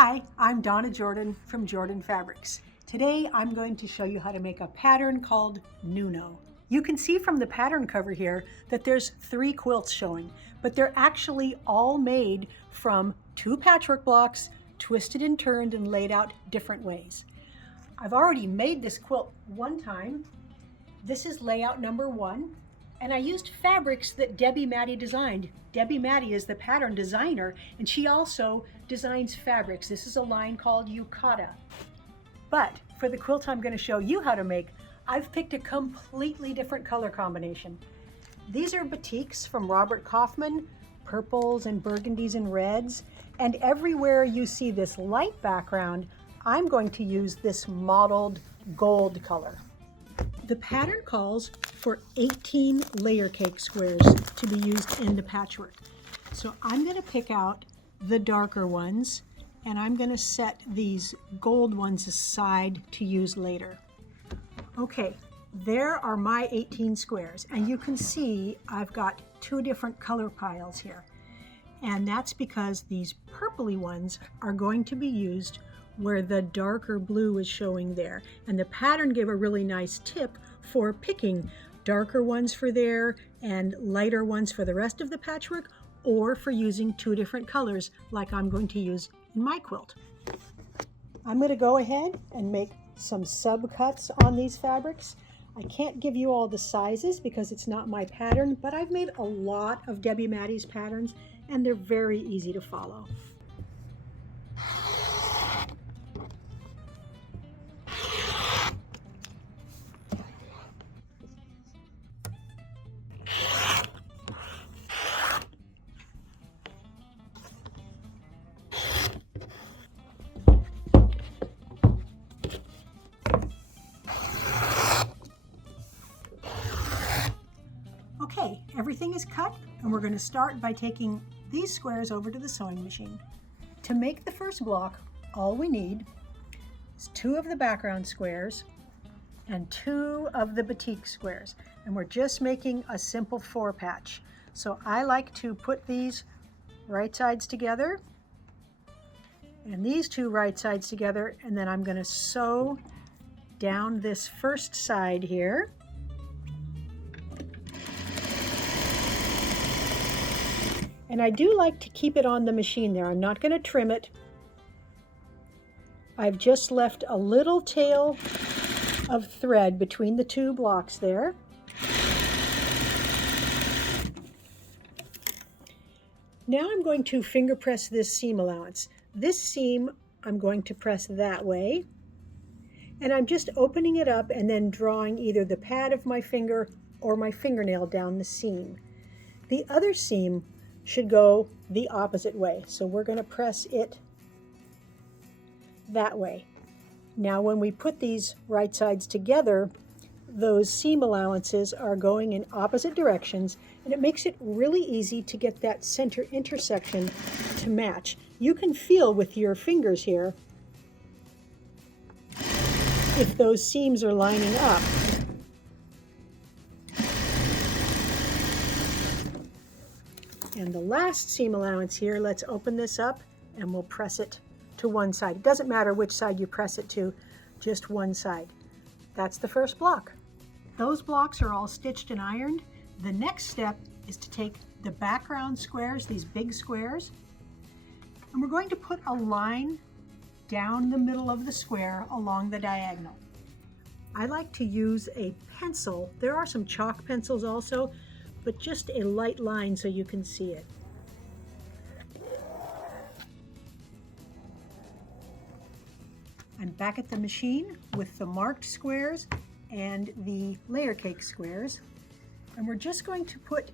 Hi, I'm Donna Jordan from Jordan Fabrics. Today I'm going to show you how to make a pattern called NUNO. You can see from the pattern cover here that there's 3 quilts showing, but they're actually all made from 2 patchwork blocks, twisted and turned and laid out different ways. I've already made this quilt one time. This is layout number 1. And I used fabrics that Debbie Matty designed. Debbie Matty is the pattern designer, and she also designs fabrics. This is a line called Yukata. But for the quilt I'm going to show you how to make, I've picked a completely different color combination. These are batiks from Robert Kaufman, purples and burgundies and reds. And everywhere you see this light background, I'm going to use this mottled gold color. The pattern calls for 18 layer cake squares to be used in the patchwork. So I'm going to pick out the darker ones and I'm going to set these gold ones aside to use later. Okay, there are my 18 squares, and you can see I've got 2 different color piles here. And that's because these purpley ones are going to be used where the darker blue is showing there. And the pattern gave a really nice tip for picking darker ones for there and lighter ones for the rest of the patchwork, or for using 2 different colors like I'm going to use in my quilt. I'm going to go ahead and make some subcuts on these fabrics. I can't give you all the sizes because it's not my pattern, but I've made a lot of Debbie Matty's patterns and they're very easy to follow. Okay, everything is cut, and we're going to start by taking these squares over to the sewing machine. To make the first block, all we need is 2 of the background squares and 2 of the batik squares, and we're just making a simple 4 patch. So I like to put these right sides together and these 2 right sides together, and then I'm going to sew down this first side here. And I do like to keep it on the machine there. I'm not going to trim it. I've just left a little tail of thread between the 2 blocks there. Now I'm going to finger press this seam allowance. This seam I'm going to press that way. And I'm just opening it up and then drawing either the pad of my finger or my fingernail down the seam. The other seam should go the opposite way. So we're going to press it that way. Now when we put these right sides together, those seam allowances are going in opposite directions, and it makes it really easy to get that center intersection to match. You can feel with your fingers here if those seams are lining up. And the last seam allowance here, let's open this up and we'll press it to one side. It doesn't matter which side you press it to, just one side. That's the first block. Those blocks are all stitched and ironed. The next step is to take the background squares, these big squares, and we're going to put a line down the middle of the square along the diagonal. I like to use a pencil. There are some chalk pencils also, but just a light line so you can see it. I'm back at the machine with the marked squares and the layer cake squares, and we're just going to put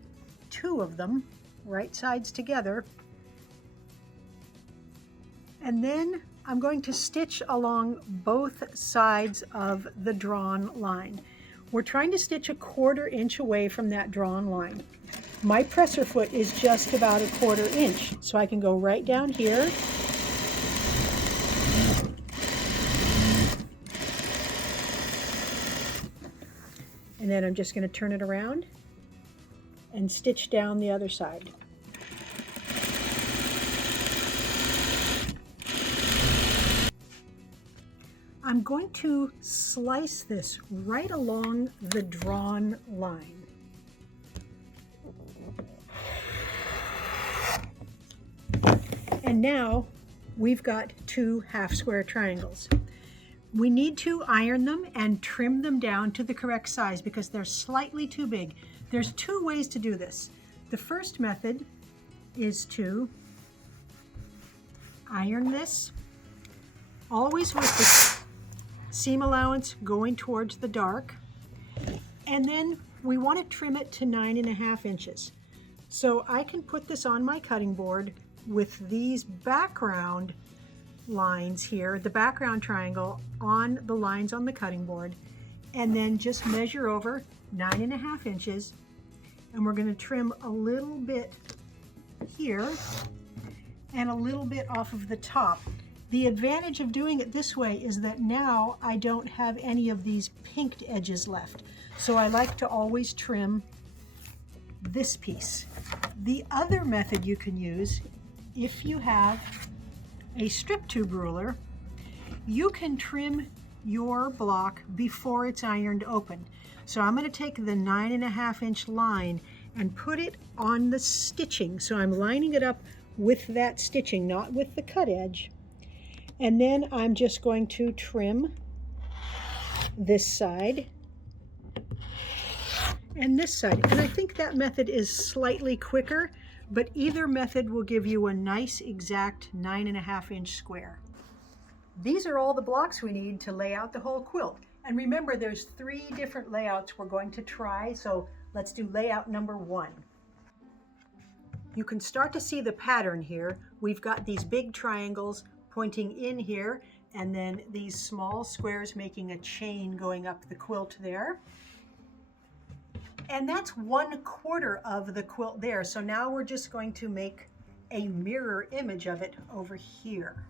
2 of them right sides together, and then I'm going to stitch along both sides of the drawn line. We're trying to stitch a 1/4 inch away from that drawn line. My presser foot is just about a 1/4 inch, so I can go right down here. And then I'm just going to turn it around and stitch down the other side. I'm going to slice this right along the drawn line. And now we've got two half square triangles. We need to iron them and trim them down to the correct size because they're slightly too big. There's two ways to do this. The first method is to iron this, always with the seam allowance going towards the dark, and then we want to trim it to 9.5 inches. So I can put this on my cutting board with these background lines here, the background triangle on the lines on the cutting board, and then just measure over 9.5 inches, and we're going to trim a little bit here and a little bit off of the top. The advantage of doing it this way is that now I don't have any of these pinked edges left, so I like to always trim this piece. The other method you can use, if you have a strip tube ruler, you can trim your block before it's ironed open. So I'm going to take the 9.5 inch line and put it on the stitching. So I'm lining it up with that stitching, not with the cut edge. And then I'm just going to trim this side and this side. And I think that method is slightly quicker, but either method will give you a nice exact 9.5 inch square. These are all the blocks we need to lay out the whole quilt. And remember, there's 3 different layouts we're going to try, so let's do layout number 1. You can start to see the pattern here. We've got these big triangles pointing in here, and then these small squares making a chain going up the quilt there. And that's 1/4 of the quilt there. So now we're just going to make a mirror image of it over here.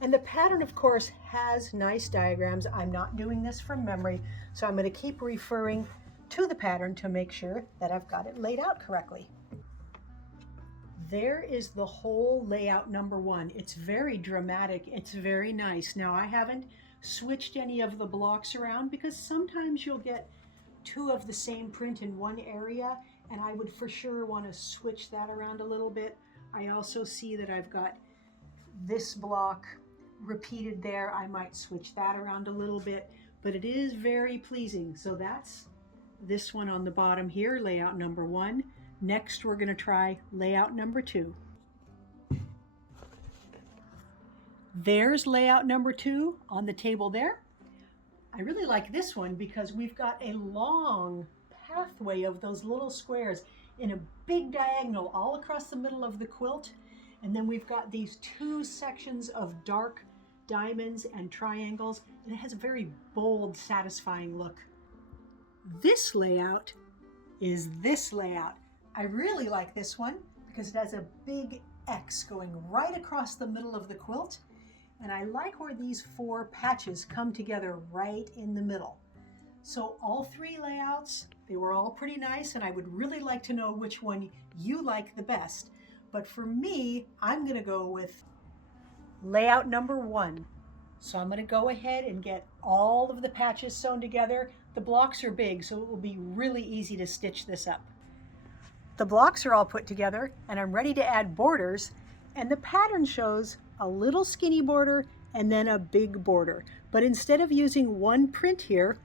And the pattern, of course, has nice diagrams. I'm not doing this from memory, so I'm going to keep referring to the pattern to make sure that I've got it laid out correctly. There is the whole layout number 1. It's very dramatic. It's very nice. Now, I haven't switched any of the blocks around because sometimes you'll get 2 of the same print in one area, and I would for sure want to switch that around a little bit. I also see that I've got this block repeated there. I might switch that around a little bit, but it is very pleasing. So that's this one on the bottom here, layout number 1. Next, we're going to try layout number 2. There's layout number 2 on the table there. I really like this one because we've got a long pathway of those little squares in a big diagonal all across the middle of the quilt. And then we've got these 2 sections of dark diamonds and triangles, and it has a very bold, satisfying look. This layout is this layout. I really like this one because it has a big X going right across the middle of the quilt. And I like where these 4 patches come together right in the middle. So all 3 layouts, they were all pretty nice, and I would really like to know which one you like the best. But for me, I'm going to go with layout number 1. So I'm going to go ahead and get all of the patches sewn together. The blocks are big, so it will be really easy to stitch this up. The blocks are all put together, and I'm ready to add borders, and the pattern shows a little skinny border and then a big border. But instead of using one print here,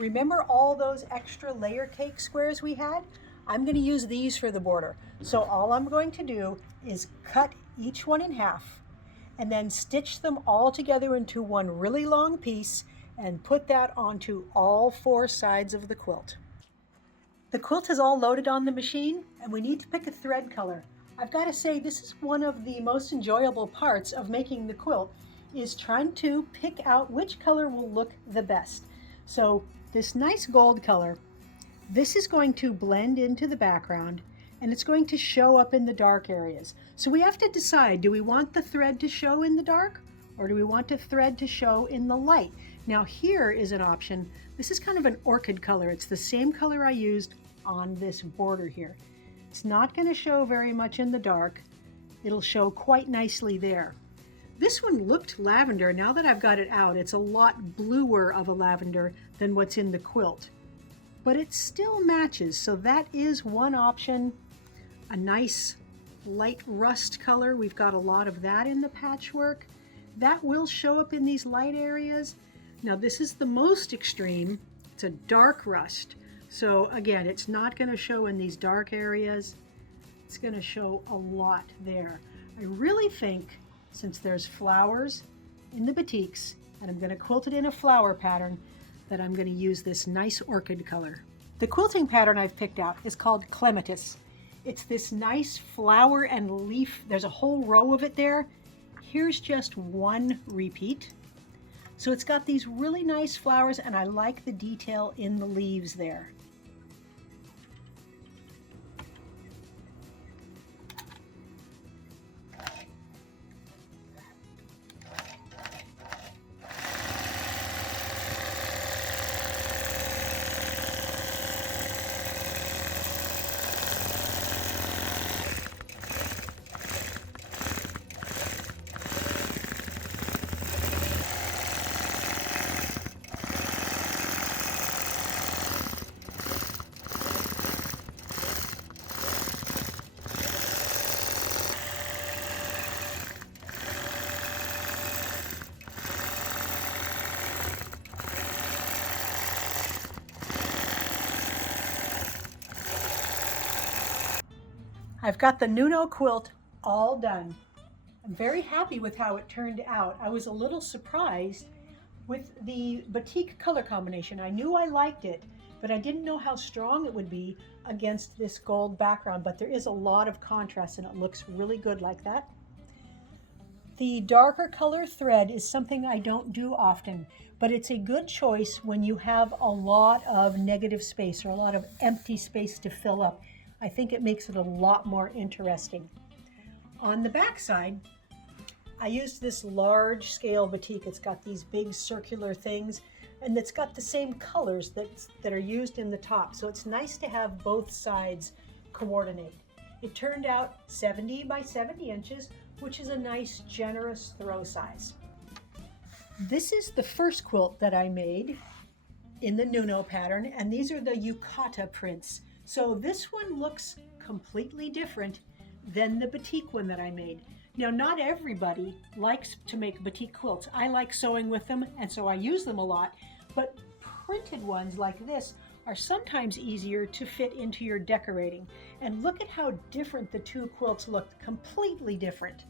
remember all those extra layer cake squares we had? I'm going to use these for the border. So all I'm going to do is cut each one in half and then stitch them all together into one really long piece and put that onto all 4 sides of the quilt. The quilt is all loaded on the machine, and we need to pick a thread color. I've got to say, this is one of the most enjoyable parts of making the quilt, is trying to pick out which color will look the best. So this nice gold color, this is going to blend into the background, and it's going to show up in the dark areas. So we have to decide, do we want the thread to show in the dark, or do we want the thread to show in the light? Now here is an option. This is kind of an orchid color. It's the same color I used on this border here. It's not going to show very much in the dark. It'll show quite nicely there. This one looked lavender. Now that I've got it out, it's a lot bluer of a lavender than what's in the quilt. But it still matches, so that is one option. A nice light rust color. We've got a lot of that in the patchwork. That will show up in these light areas. Now this is the most extreme. It's a dark rust. So again, it's not going to show in these dark areas. It's going to show a lot there. I really think, since there's flowers in the batiks, and I'm going to quilt it in a flower pattern, that I'm going to use this nice orchid color. The quilting pattern I've picked out is called Clematis. It's this nice flower and leaf. There's a whole row of it there. Here's just one repeat. So it's got these really nice flowers, and I like the detail in the leaves there. I've got the NUNO quilt all done. I'm very happy with how it turned out. I was a little surprised with the batik color combination. I knew I liked it, but I didn't know how strong it would be against this gold background, but there is a lot of contrast and it looks really good like that. The darker color thread is something I don't do often, but it's a good choice when you have a lot of negative space or a lot of empty space to fill up. I think it makes it a lot more interesting. On the back side, I used this large scale batik. It's got these big circular things, and it's got the same colors that are used in the top. So it's nice to have both sides coordinate. It turned out 70 by 70 inches, which is a nice generous throw size. This is the first quilt that I made in the NUNO pattern, and these are the yukata prints. So this one looks completely different than the batik one that I made. Now, not everybody likes to make batik quilts. I like sewing with them, and so I use them a lot, but printed ones like this are sometimes easier to fit into your decorating. And look at how different the two quilts look, completely different.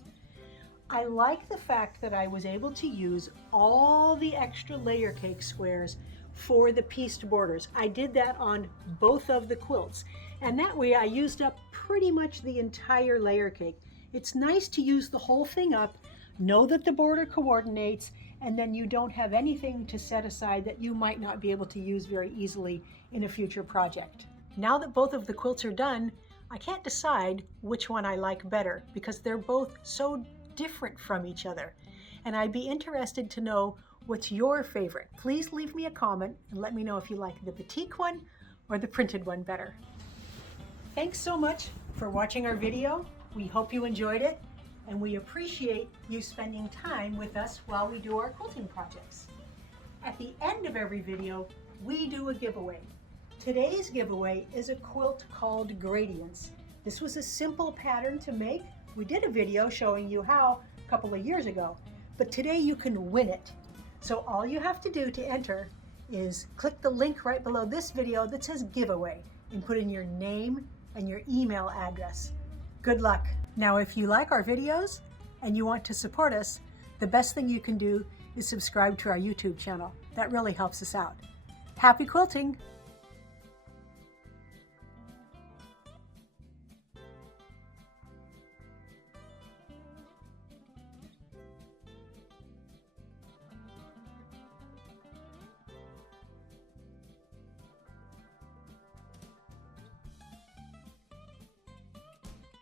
I like the fact that I was able to use all the extra layer cake squares for the pieced borders. I did that on both of the quilts, and that way I used up pretty much the entire layer cake. It's nice to use the whole thing up, know that the border coordinates, and then you don't have anything to set aside that you might not be able to use very easily in a future project. Now that both of the quilts are done, I can't decide which one I like better because they're both so different from each other, and I'd be interested to know what's your favorite. Please leave me a comment and let me know if you like the batik one or the printed one better. Thanks so much for watching our video. We hope you enjoyed it, and we appreciate you spending time with us while we do our quilting projects. At the end of every video, we do a giveaway. Today's giveaway is a quilt called Gradients. This was a simple pattern to make. We did a video showing you how a couple of years ago, but today you can win it. So all you have to do to enter is click the link right below this video that says giveaway and put in your name and your email address. Good luck. Now, if you like our videos and you want to support us, the best thing you can do is subscribe to our YouTube channel. That really helps us out. Happy quilting!